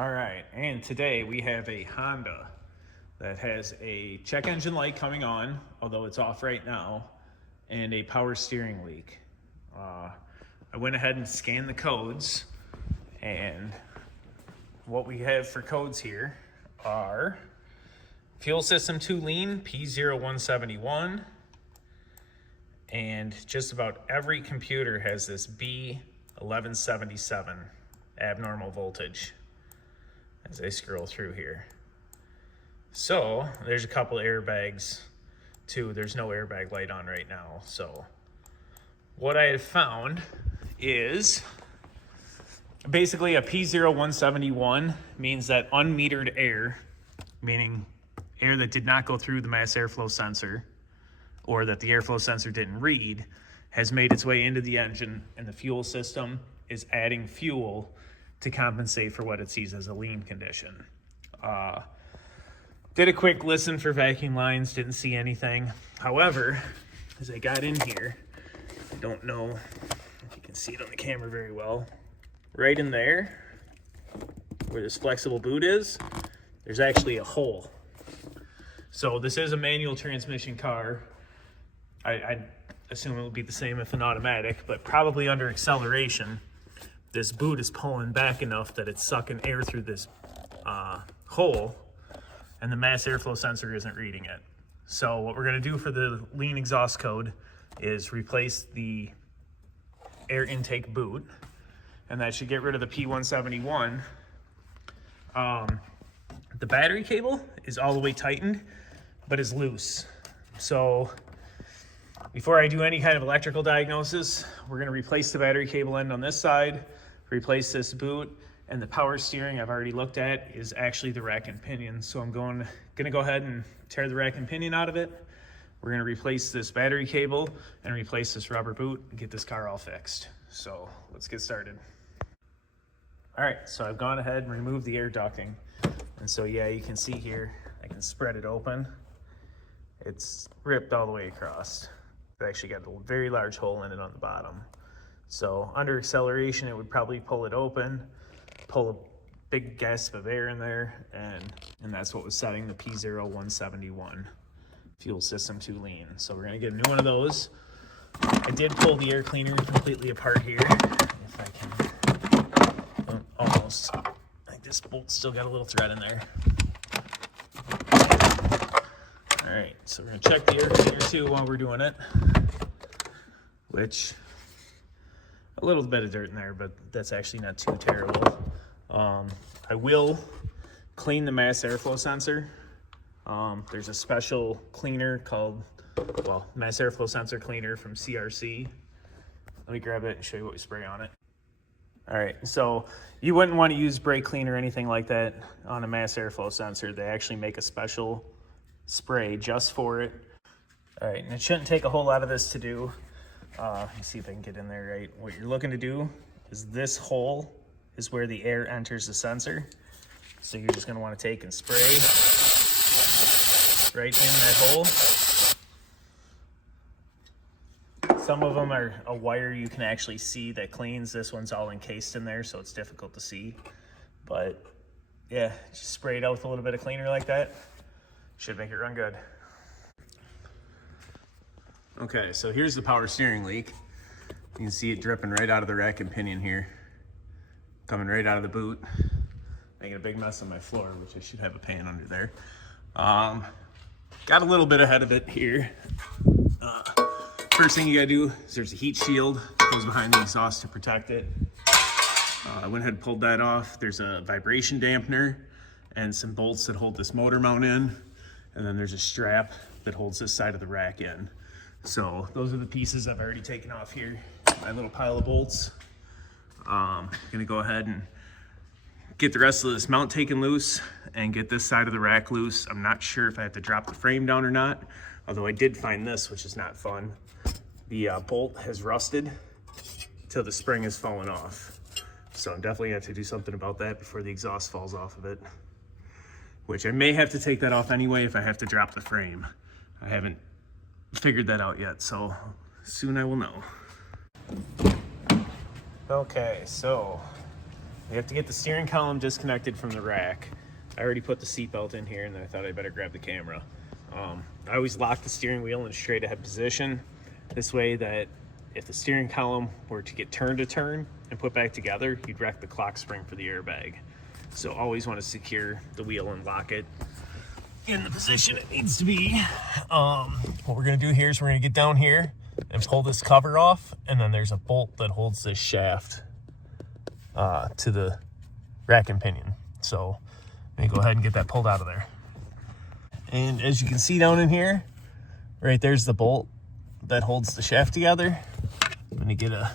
All right, and today we have a Honda that has a check engine light coming on, although it's off right now, and a power steering leak. I went ahead and scanned the codes, and what we have for codes here are fuel system 2 lean, P0171, and just about every computer has this B1177 abnormal voltage as I scroll through here. So there's a couple airbags too. There's no airbag light on right now. So what I have found is basically a P0171 means that unmetered air, meaning air that did not go through the mass airflow sensor or that the airflow sensor didn't read, has made its way into the engine, and the fuel system is adding fuel to compensate for what it sees as a lean condition. Did a quick listen for vacuum lines, didn't see anything. However, as I got in here, I don't know if you can see it on the camera very well. Right in there, where this flexible boot is, there's actually a hole. So this is a manual transmission car. I assume it will be the same if an automatic, but probably under acceleration, this boot is pulling back enough that it's sucking air through this hole, and the mass airflow sensor isn't reading it. So what we're gonna do for the lean exhaust code is replace the air intake boot, and that should get rid of the P171. The battery cable is all the way tightened, but is loose. So before I do any kind of electrical diagnosis, we're gonna replace the battery cable end on this side, replace this boot, and the power steering I've already looked at is actually the rack and pinion. So I'm gonna go ahead and tear the rack and pinion out of it. We're gonna replace this battery cable and replace this rubber boot and get this car all fixed. So let's get started. All right, so I've gone ahead and removed the air ducting. And so yeah, you can see here, I can spread it open. It's ripped all the way across. It's actually got a very large hole in it on the bottom. So under acceleration, it would probably pull it open, pull a big gasp of air in there, and that's what was setting the P0171 fuel system 2 lean. So we're gonna get a new one of those. I did pull the air cleaner completely apart here, if I can, almost. I think this bolt's still got a little thread in there. All right, so we're gonna check the air cleaner too while we're doing it, which, a little bit of dirt in there, but that's actually not too terrible. I will clean the mass airflow sensor. There's a special cleaner called, mass airflow sensor cleaner from CRC. Let me grab it and show you what we spray on it. All right, so you wouldn't want to use brake cleaner or anything like that on a mass airflow sensor. They actually make a special spray just for it. All right, and it shouldn't take a whole lot of this to do. Let me see if I can get in there right. What you're looking to do is this hole is where the air enters the sensor. So you're just gonna wanna take and spray right in that hole. Some of them are a wire you can actually see that cleans. This one's all encased in there, so it's difficult to see. But yeah, just spray it out with a little bit of cleaner like that. Should make it run good. Okay, so here's the power steering leak. You can see it dripping right out of the rack and pinion here. Coming right out of the boot. Making a big mess on my floor, which I should have a pan under there. Got a little bit ahead of it here. First thing you gotta do is there's a heat shield that goes behind the exhaust to protect it. I went ahead and pulled that off. There's a vibration dampener and some bolts that hold this motor mount in. And then there's a strap that holds this side of the rack in. So those are the pieces I've already taken off here. My little pile of bolts. Gonna go ahead and get the rest of this mount taken loose and get this side of the rack loose. I'm not sure if I have to drop the frame down or not, although I did find this, which is not fun. The bolt has rusted till the spring has fallen off. So I'm definitely gonna have to do something about that before the exhaust falls off of it, which I may have to take that off anyway if I have to drop the frame. I haven't figured that out yet, so soon I will know. Okay, so We have to get the steering column disconnected from the rack. I already put the seatbelt in here, and then I thought I'd better grab the camera. I always lock the steering wheel in straight ahead position. This way that if the steering column were to get turned to turn and put back together, you'd wreck the clock spring for the airbag. So always want to secure the wheel and lock it in the position it needs to be. What we're gonna do here is we're gonna get down here and pull this cover off, and then there's a bolt that holds this shaft to the rack and pinion. So let me go ahead and get that pulled out of there. And as you can see down in here, right there's the bolt that holds the shaft together. I'm gonna get a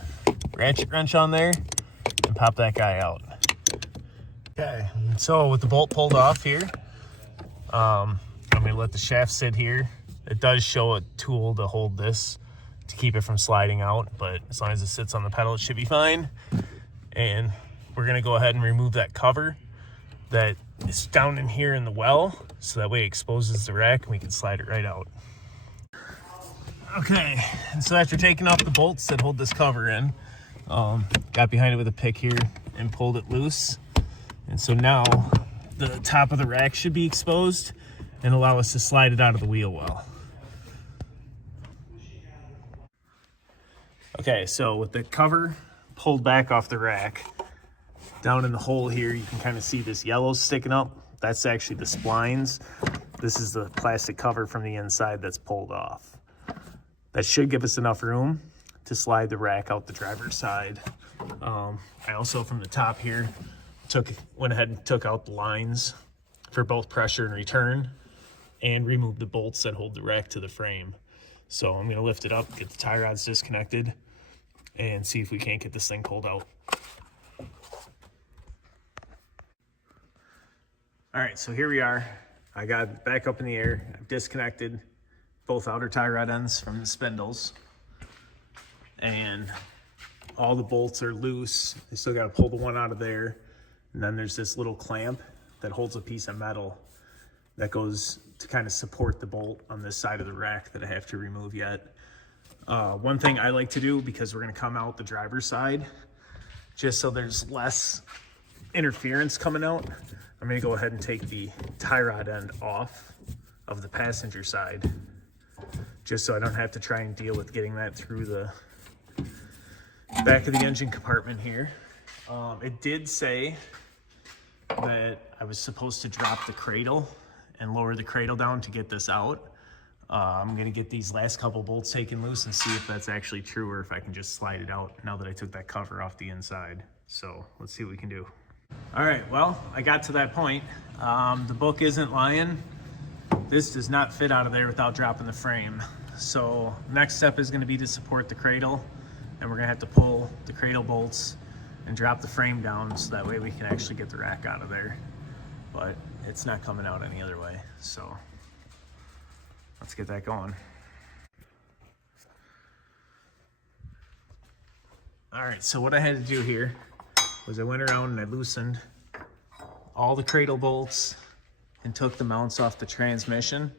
ratchet wrench on there and pop that guy out. Okay, so with the bolt pulled off here, I'm gonna let the shaft sit here. It does show a tool to hold this to keep it from sliding out, but as long as it sits on the pedal, it should be fine. And we're gonna go ahead and remove that cover that is down in here in the well, so that way it exposes the rack and we can slide it right out. Okay, and so after taking off the bolts that hold this cover in, got behind it with a pick here and pulled it loose. And so now the top of the rack should be exposed and allow us to slide it out of the wheel well. Okay, so with the cover pulled back off the rack, down in the hole here, you can kind of see this yellow sticking up. That's actually the splines. This is the plastic cover from the inside that's pulled off. That should give us enough room to slide the rack out the driver's side. I also, from the top here, went ahead and took out the lines for both pressure and return, and removed the bolts that hold the rack to the frame. So I'm gonna lift it up, get the tie rods disconnected, and see if we can't get this thing pulled out. All right, so here we are. I got it back up in the air. I've disconnected both outer tie rod ends from the spindles, and all the bolts are loose. I still gotta pull the one out of there. And then there's this little clamp that holds a piece of metal that goes to kind of support the bolt on this side of the rack that I have to remove yet. One thing I like to do, because we're gonna come out the driver's side, just so there's less interference coming out, I'm gonna go ahead and take the tie rod end off of the passenger side, just so I don't have to try and deal with getting that through the back of the engine compartment here. It did say that I was supposed to drop the cradle and lower the cradle down to get this out. I'm gonna get these last couple bolts taken loose and see if that's actually true, or if I can just slide it out now that I took that cover off the inside. So let's see what we can do. All right, well, I got to that point. The book isn't lying. This does not fit out of there without dropping the frame. So next step is gonna be to support the cradle, and we're gonna have to pull the cradle bolts and drop the frame down, so that way we can actually get the rack out of there. But it's not coming out any other way, so let's get that going. All right, so what I had to do here was I went around and I loosened all the cradle bolts and took the mounts off the transmission.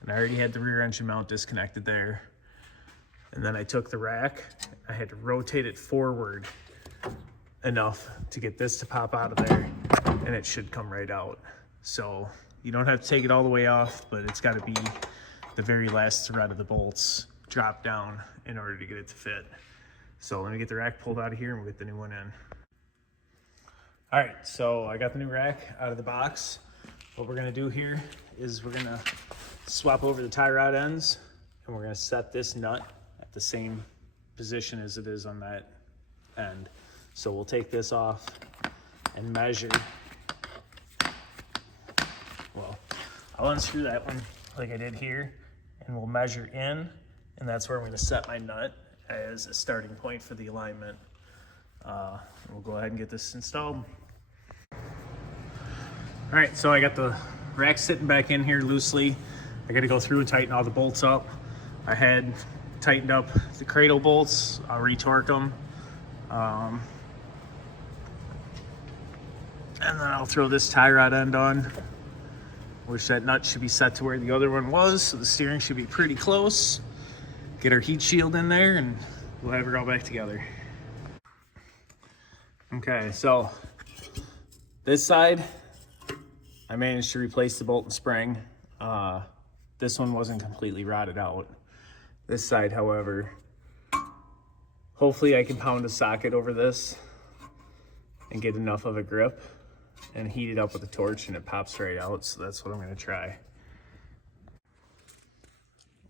And I already had the rear engine mount disconnected there. And then I took the rack, I had to rotate it forward enough to get this to pop out of there, and it should come right out. So you don't have to take it all the way off, but it's got to be the very last thread of the bolts drop down in order to get it to fit. So let me get the rack pulled out of here and we'll get the new one in. All right, so I got the new rack out of the box. What we're gonna do here is we're gonna swap over the tie rod ends, and we're gonna set this nut at the same position as it is on that end. So we'll take this off and measure. Well, I'll unscrew that one like I did here, and we'll measure in, and that's where I'm gonna set my nut as a starting point for the alignment. We'll go ahead and get this installed. All right, so I got the rack sitting back in here loosely. I gotta go through and tighten all the bolts up. I had tightened up the cradle bolts. I'll retorque them. And then I'll throw this tie rod end on, which that nut should be set to where the other one was, so the steering should be pretty close. Get our heat shield in there and we'll have it all back together. Okay, so This side, I managed to replace the bolt and spring. This one wasn't completely rotted out. This side, however, hopefully I can pound a socket over this and get enough of a grip and heat it up with a torch and it pops right out. So that's what I'm gonna try.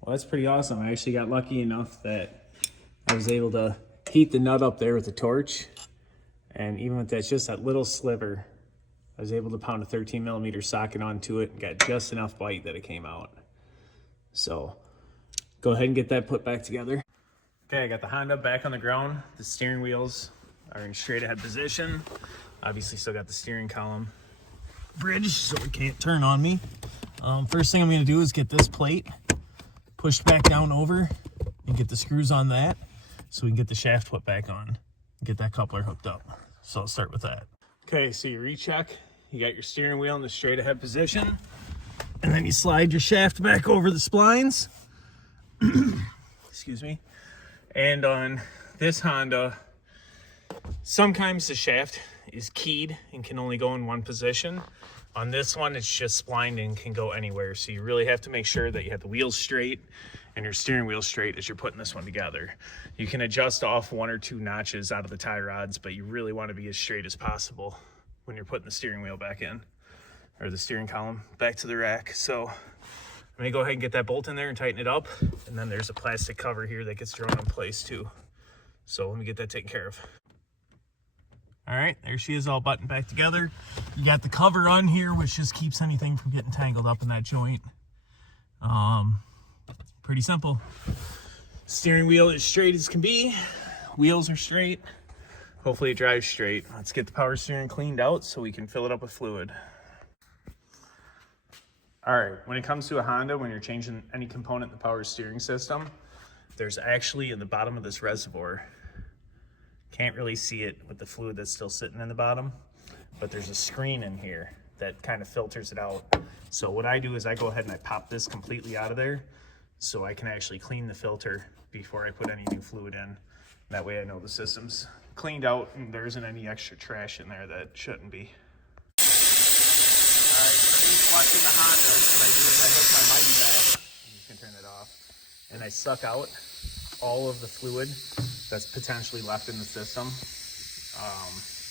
Well, that's pretty awesome. I actually got lucky enough that I was able to heat the nut up there with the torch. And even with that, just that little sliver, I was able to pound a 13mm socket onto it and got just enough bite that it came out. So go ahead and get that put back together. Okay, I got the Honda back on the ground. The steering wheels are in straight ahead position. Obviously still got the steering column bridge so it can't turn on me. First thing I'm gonna do is get this plate pushed back down over and get the screws on that so we can get the shaft put back on and get that coupler hooked up. So I'll start with that. Okay, so you recheck, you got your steering wheel in the straight ahead position, and then you slide your shaft back over the splines. Excuse me. And on this Honda, sometimes the shaft is keyed and can only go in one position. On this one, it's just splined and can go anywhere. So you really have to make sure that you have the wheels straight and your steering wheel straight as you're putting this one together. You can adjust off 1 or 2 notches out of the tie rods, but you really want to be as straight as possible when you're putting the steering wheel back in, or the steering column back to the rack. So I'm gonna go ahead and get that bolt in there and tighten it up. And then there's a plastic cover here that gets drawn in place too. So let me get that taken care of. All right, there she is, all buttoned back together. You got the cover on here, which just keeps anything from getting tangled up in that joint. Pretty simple. Steering wheel is straight as can be. Wheels are straight. Hopefully it drives straight. Let's get the power steering cleaned out so we can fill it up with fluid. All right, when it comes to a Honda, when you're changing any component in the power steering system, there's actually in the bottom of this reservoir, can't really see it with the fluid that's still sitting in the bottom, but there's a screen in here that kind of filters it out. So what I do is I go ahead and I pop this completely out of there so I can actually clean the filter before I put any new fluid in. That way I know the system's cleaned out and there isn't any extra trash in there that shouldn't be. All right, for me flushing the Honda, what I do is I hook my Mighty back, and you can turn it off, and I suck out all of the fluid that's potentially left in the system,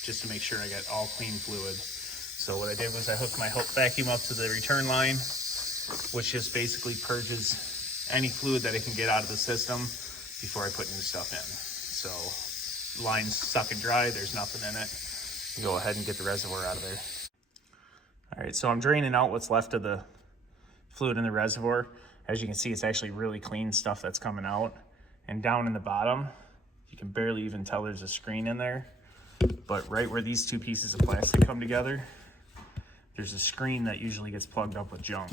just to make sure I get all clean fluid. So what I did was I hooked my vacuum up to the return line, which just basically purges any fluid that it can get out of the system before I put new stuff in. So line's sucking dry, there's nothing in it. You go ahead and get the reservoir out of there. All right, so I'm draining out what's left of the fluid in the reservoir. As you can see, it's actually really clean stuff that's coming out. And down in the bottom, you can barely even tell there's a screen in there. But right where these two pieces of plastic come together, there's a screen that usually gets plugged up with junk.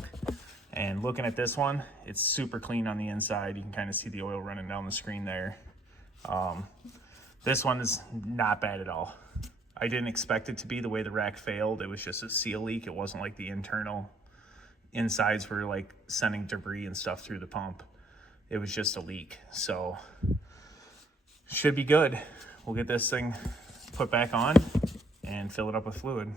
And looking at this one, it's super clean on the inside. You can kind of see the oil running down the screen there. This one is not bad at all. I didn't expect it to be the way the rack failed. It was just a seal leak. It wasn't like the internal insides were like sending debris and stuff through the pump. It was just a leak. So should be good. We'll get this thing put back on and fill it up with fluid.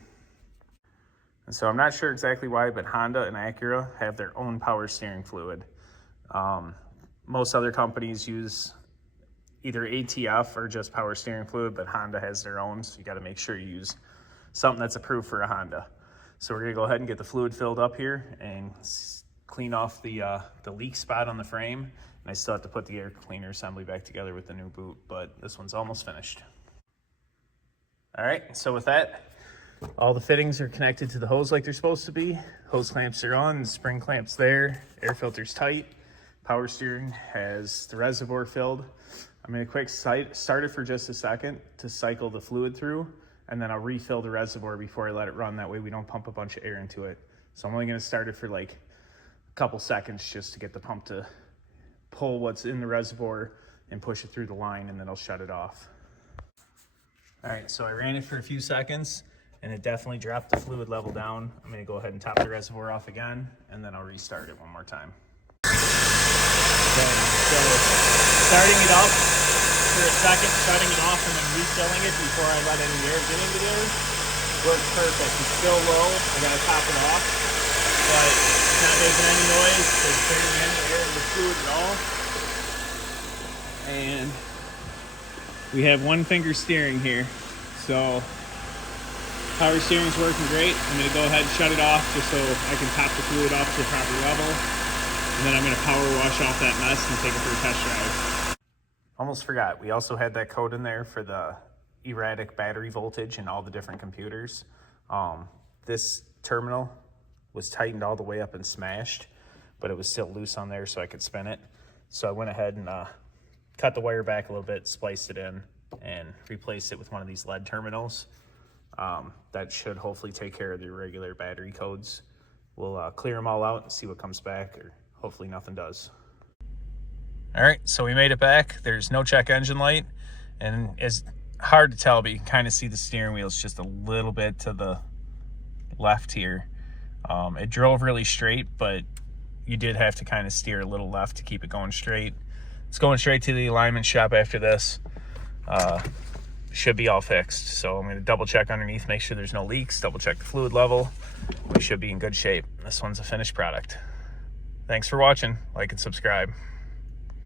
And so I'm not sure exactly why, but Honda and Acura have their own power steering fluid. Most other companies use either ATF or just power steering fluid, but Honda has their own, so you got to make sure you use something that's approved for a Honda. So we're gonna go ahead and get the fluid filled up here and clean off the leak spot on the frame. And I still have to put the air cleaner assembly back together with the new boot, but this one's almost finished. All right, so with that, all the fittings are connected to the hose like they're supposed to be. Hose clamps are on, spring clamps there, air filter's tight. Power steering has the reservoir filled. I'm gonna quick start it for just a second to cycle the fluid through, and then I'll refill the reservoir before I let it run. That way we don't pump a bunch of air into it. So I'm only gonna start it for like a couple seconds just to get the pump to pull what's in the reservoir and push it through the line, and then I'll shut it off. All right, so I ran it for a few seconds and it definitely dropped the fluid level down. I'm gonna go ahead and top the reservoir off again, and then I'll restart it one more time. Okay, so starting it up for a second, shutting it off, and then refilling it before I let any air get into there. works perfect. It's still low. I gotta top it off, but it's not making any noise. There's barely any air in the fluid at all. And we have one finger steering here. So power steering's working great. I'm gonna go ahead and shut it off just so I can top the fluid off to the proper level. And then I'm gonna power wash off that mess and take it for a test drive. Almost forgot, we also had that code in there for the erratic battery voltage in all the different computers. This terminal was tightened all the way up and smashed, but it was still loose on there so I could spin it. So I went ahead and cut the wire back a little bit, spliced it in, and replaced it with one of these LED terminals. That should hopefully take care of the irregular battery codes. We'll clear them all out and see what comes back, or hopefully nothing does. All right, so we made it back. There's no check engine light, and it's hard to tell, but you can kind of see the steering wheel's just a little bit to the left here. It drove really straight, but you did have to kind of steer a little left to keep it going straight. It's going straight to the alignment shop after this. Should be all fixed. So I'm going to double check underneath, make sure there's no leaks, double check the fluid level. We should be in good shape. This one's a finished product. Thanks for watching. Like and subscribe.